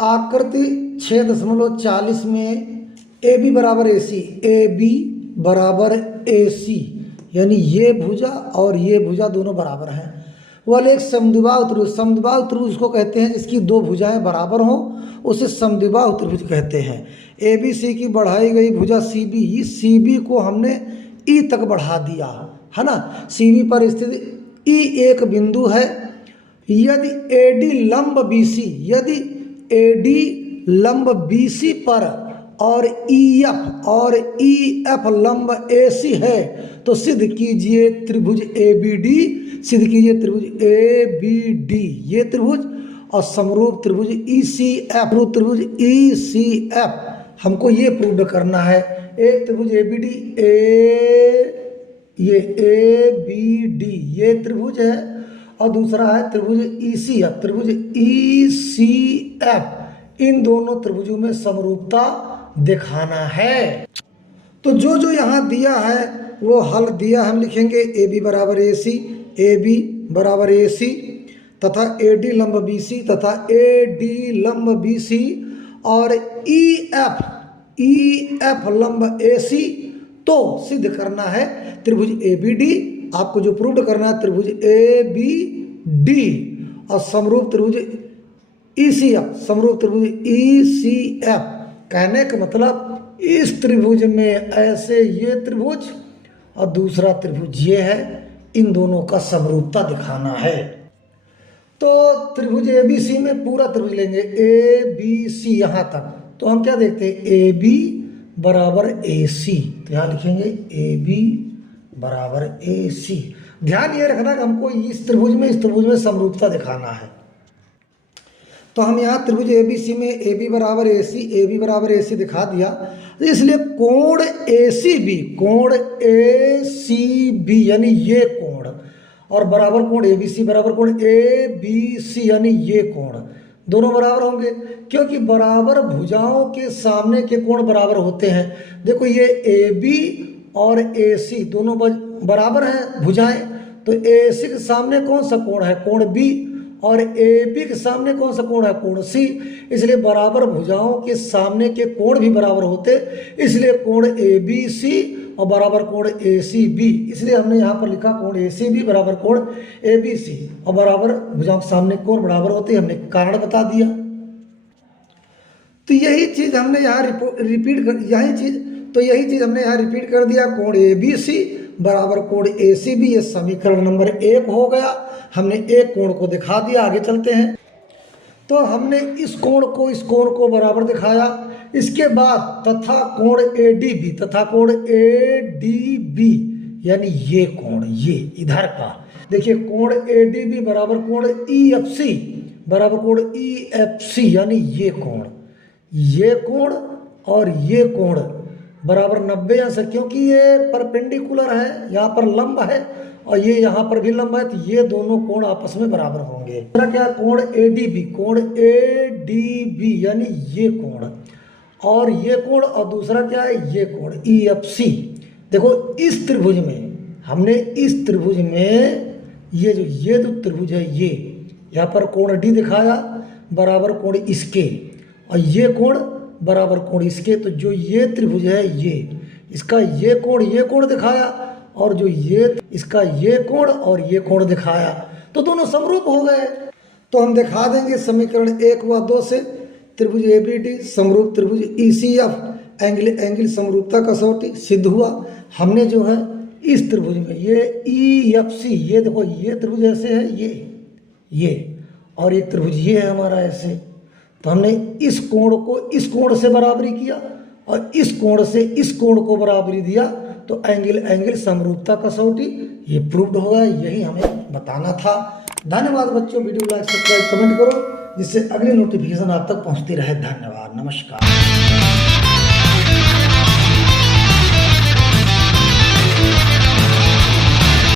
आकृति 6.40 में A B बराबर ए सी, ए बी बराबर ए सी, यानी ये भुजा और ये भुजा दोनों बराबर हैं। वाले एक समद्विबाहु त्रिभुज, समद्विबाहु त्रिभुज उसको कहते हैं जिसकी दो भुजाएं बराबर हों, उसे समद्विबाहु त्रिभुज कहते हैं। ए बी सी की बढ़ाई गई भुजा सी बी, इस सी बी को हमने ई तक बढ़ा दिया है ना। सी बी पर स्थित ई एक बिंदु है। यदि ए डी लंब बी सी, यदि ए डी लंब बी सी पर और ई एफ लंब ए सी है तो सिद्ध कीजिए त्रिभुज ए बी डी, सिद्ध कीजिए त्रिभुज ए बी डी ये त्रिभुज, और समरूप त्रिभुज ई सी एफ, त्रिभुज ई सी एफ हमको ये प्रूव करना है। एक त्रिभुज ए बी डी, ये ए बी डी ये त्रिभुज है, और दूसरा है त्रिभुज ई सी एफ, त्रिभुज ई सी एफ। इन दोनों त्रिभुजों में समरूपता दिखाना है। तो जो जो यहाँ दिया है वो हल दिया, हम लिखेंगे ए बी बराबर ए सी, ए बी बराबर ए सी तथा ए डी लंब बी सी तथा ए डी लंब बी सी और ई एफ लंब ए सी, तो सिद्ध करना है त्रिभुज ए बी डी। आपको जो प्रूव करना है त्रिभुज ए बी डी और समरूप त्रिभुज ई सी एफ, समरूप त्रिभुज ई सी एफ। कहने का मतलब इस त्रिभुज में ऐसे ये त्रिभुज और दूसरा त्रिभुज ये है, इन दोनों का समरूपता दिखाना है। तो त्रिभुज ए बी सी में पूरा त्रिभुज लेंगे ए बी सी यहाँ तक, तो हम क्या देखते हैं ए बी बराबर ए सी, तो यहाँ लिखेंगे ए बी बराबर ए सी। ध्यान ये रखना कि हमको इस त्रिभुज में समरूपता दिखाना है। तो हम यहाँ त्रिभुज ए बी सी में ए बी बराबर ए सी, ए बी बराबर ए सी दिखा दिया, इसलिए कोण ए सी बी, कोण ए सी बी यानी ये कोण और बराबर कोण ए बी सी बराबर कोण ए बी सी यानी ये कोण दोनों बराबर होंगे, क्योंकि बराबर भुजाओं के सामने के कोण बराबर होते हैं। देखो ये ए बी और ए सी दोनों बराबर हैं भुजाएं, तो ए सी के सामने कौन सा कोण है, कोण बी, और ए बी के सामने कौन सा कोण है, कोण सी। इसलिए बराबर भुजाओं के सामने के कोण भी बराबर होते, इसलिए कोण ए बी सी और बराबर कोण ए सी बी, इसलिए हमने यहाँ पर लिखा कोण ए सी बी बराबर कोण ए बी सी, और बराबर भुजाओं के सामने कोण बराबर होते, हमने कारण बता दिया। तो यही चीज हमने यहाँ रिपीट कर दिया, कोण ए बी सी बराबर कोण ए सी बी, ये समीकरण नंबर 1 हो गया। हमने एक कोण को दिखा दिया। आगे चलते हैं। तो हमने इस कोण को बराबर दिखाया, इसके बाद तथा कोण ए डी बी, तथा कोण ए डी बी यानी ये कोण, ये इधर का देखिए कोण ए डी बी बराबर कोण ई एफ सी, बराबर कोण ई एफ सी यानी ये कोण और ये कोण बराबर 90 अंश, क्योंकि ये परपेंडिकुलर है, यहाँ पर लंब है और ये यहाँ पर भी लंब है, तो ये दोनों कोण आपस में बराबर होंगे। दूसरा क्या, कोण ए डी बी, कोण ए डी बी यानी ये कोण और ये कोण, और दूसरा क्या है ये कोण ई एफ सी। देखो इस त्रिभुज में हमने इस त्रिभुज में ये जो त्रिभुज है ये यहाँ पर कोण डी दिखाया बराबर कोण इसके, और ये कोण बराबर कोण इसके। तो जो ये त्रिभुज है ये इसका ये कोण दिखाया, और जो ये इसका ये कोण और ये कोण दिखाया, तो दोनों समरूप हो गए। तो हम दिखा देंगे समीकरण 1 व 2 से त्रिभुज ए बी डी समरूप त्रिभुज ई सी एफ, एंगल समरूपता कसौटी सिद्ध हुआ। हमने जो है इस त्रिभुज में ये ई एफ सी, ये देखो ये त्रिभुज ऐसे है ये और एक त्रिभुज ये है हमारा ऐसे, तो हमने इस कोण से बराबरी किया और इस कोण से इस कोण को बराबरी दिया, तो एंगल समरूपता कसौटी ये प्रूव्ड होगा। यही हमें बताना था। धन्यवाद बच्चों, वीडियो लाइक सब्सक्राइब कमेंट करो जिससे अगली नोटिफिकेशन आप तक पहुंचती रहे। धन्यवाद, नमस्कार।